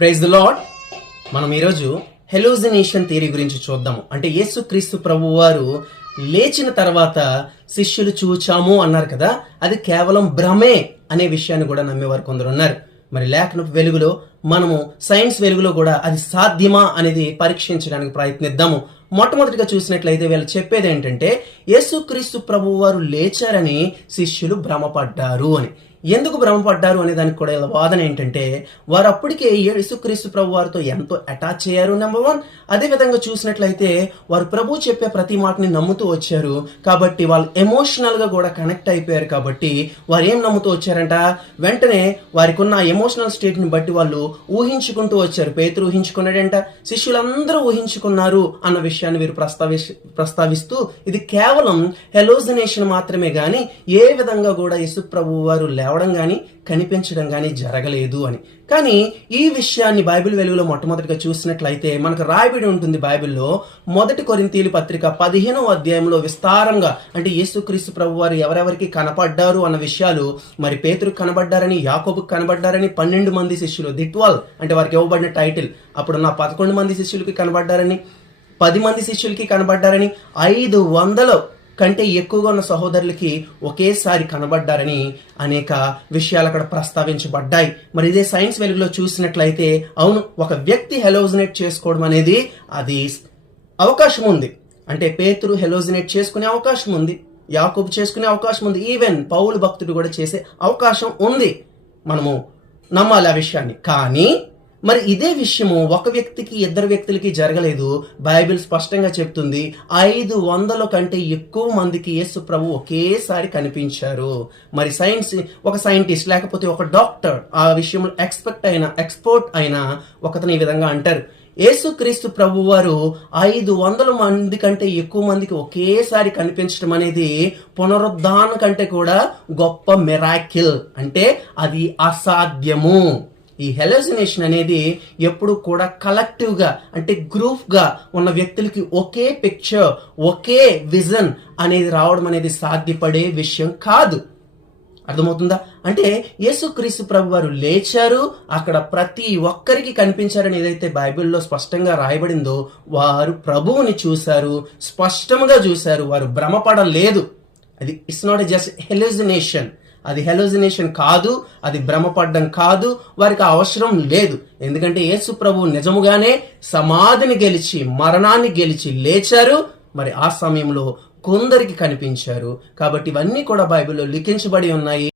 Praise the lord. మనం ఈరోజు హెలూసినేషన్ theory గురించి చూద్దాము. అంటే యేసుక్రీస్తు ప్రభు వారు లేచిన తర్వాత శిష్యులు చూచాము అన్నారు కదా, అది కేవలం భ్రమే అనే విషయాన్ని కూడా నమ్మేవారు కొందరు ఉన్నారు. మరి లేఖనపు వెలుగులో మనము సైన్స్ వెలుగులో కూడా అది సాధ్యమా అనేది పరీక్షించడానికి ప్రయత్నిద్దాము. మొట్టమొదటిగా చూసినట్లయితే వీళ్ళు చెప్పేది ఏంటంటే, యేసుక్రీస్తు ప్రభు వారు లేచారని శిష్యులు భ్రమపడ్డారు అని. ఎందుకు భ్రమపడ్డారు అనే దానికి కూడా వాదన ఏంటంటే, వారు అప్పటికే యేసుక్రీస్తు ప్రభు వారితో ఎంతో అటాచ్ అయ్యారు, నెంబర్ 1. అదే విధంగా చూసినట్లయితే వారు ప్రభు చెప్పే ప్రతి మాటని నమ్ముతూ వచ్చారు కాబట్టి వాళ్ళు ఎమోషనల్ గా కూడా కనెక్ట్ అయిపోయారు. కాబట్టి వారు ఏం నమ్ముతూ వచ్చారంట, వెంటనే వారికి ఉన్న ఎమోషనల్ స్టేట్ ని బట్టి వాళ్ళు ఊహించుకుంటూ వచ్చారు. పేతురు ఊహించుకున్నాడంట, శిష్యులందరూ ఊహించుకున్నారు అన్న విషయాన్ని వీరు ప్రస్తావిస్తూ ఇది కేవలం హెలోసినేషన్ మాత్రమే గాని ఏ విధంగా కూడా యేసు ప్రభు వారు లేవడం గాని కనిపించడం గాని జరగలేదు అని. కానీ ఈ విషయాన్ని బైబిల్ వెలుగులో మొట్టమొదటిగా చూసినట్లయితే మనకు రాయబడి ఉంటుంది బైబిల్లో. 1 కొరింథీయుల పత్రిక 15వ అధ్యాయంలో విస్తారంగా, అంటే యేసుక్రీస్తు ప్రభు వారు ఎవరెవరికి కనపడ్డారు అన్న విషయాలు, మరి పేతురుకు కనబడ్డారని, యాకోబుకు కనబడ్డారని 12 మంది శిష్యులు, ది 12 అంటే వారికి ఇవ్వబడిన టైటిల్. అప్పుడున్న 11 మంది శిష్యులకి కనబడ్డారని, 10 మంది శిష్యులకి కనబడ్డారని, 500 కంటే ఎక్కువగా ఉన్న సహోదరులకి ఒకేసారి కనబడ్డారని అనేక విషయాలు అక్కడ ప్రస్తావించబడ్డాయి. మరి ఇదే సైన్స్ వెలుగులో చూసినట్లయితే అవును, ఒక వ్యక్తి హెలోజినేట్ చేసుకోవడం అనేది అది అవకాశం ఉంది. అంటే పేతురు హెలోజినేట్ చేసుకునే అవకాశం ఉంది, యాకోబు చేసుకునే అవకాశం ఉంది, ఈవెన్ పౌలు భక్తుడు కూడా చేసే అవకాశం ఉంది. మనము నమ్మాలి ఆ విషయాన్ని. కానీ మరి ఇదే విషయము ఒక వ్యక్తికి, 2 వ్యక్తులకి జరగలేదు. బైబిల్ స్పష్టంగా చెప్తుంది 500 కంటే ఎక్కువ మందికి యేసు ప్రభు ఒకేసారి కనిపించారు. మరి ఒక సైంటిస్ట్ లేకపోతే ఒక డాక్టర్ ఆ విషయంలో ఎక్స్పర్ట్ అయిన ఒకతను ఈ విధంగా అంటారు, యేసుక్రీస్తు ప్రభు వారు 500 మంది కంటే ఎక్కువ మందికి ఒకేసారి కనిపించడం అనేది పునరుద్ధానం కంటే కూడా గొప్ప మిరాకిల్, అంటే అది అసాధ్యము. ఈ హెలోసినేషన్ అనేది ఎప్పుడు కూడా కలెక్టివ్ గా, అంటే గ్రూప్ గా ఉన్న వ్యక్తులకి ఒకే పిక్చర్, ఒకే విజన్ అనేది రావడం అనేది సాధ్యపడే విషయం కాదు. అర్థమవుతుందా? అంటే యేసుక్రీస్తు ప్రభు వారు లేచారు, అక్కడ ప్రతి ఒక్కరికి కనిపించారని ఏదైతే బైబిల్లో స్పష్టంగా రాయబడిందో, వారు ప్రభువుని చూశారు, స్పష్టంగా చూశారు, వారు భ్రమపడలేదు. అది ఇట్స్ నాట్ జస్ట్ హెలోసినేషన్, అది హెలోసినేషన్ కాదు, అది భ్రమపడ్డం కాదు, వారికి అవసరం లేదు. ఎందుకంటే యేసు ప్రభు నిజముగానే సమాధిని గెలిచి, మరణాన్ని గెలిచి లేచారు. మరి ఆ సమయంలో కొందరికి కనిపించారు. కాబట్టి ఇవన్నీ కూడా బైబిల్లో లిఖించబడి ఉన్నాయి.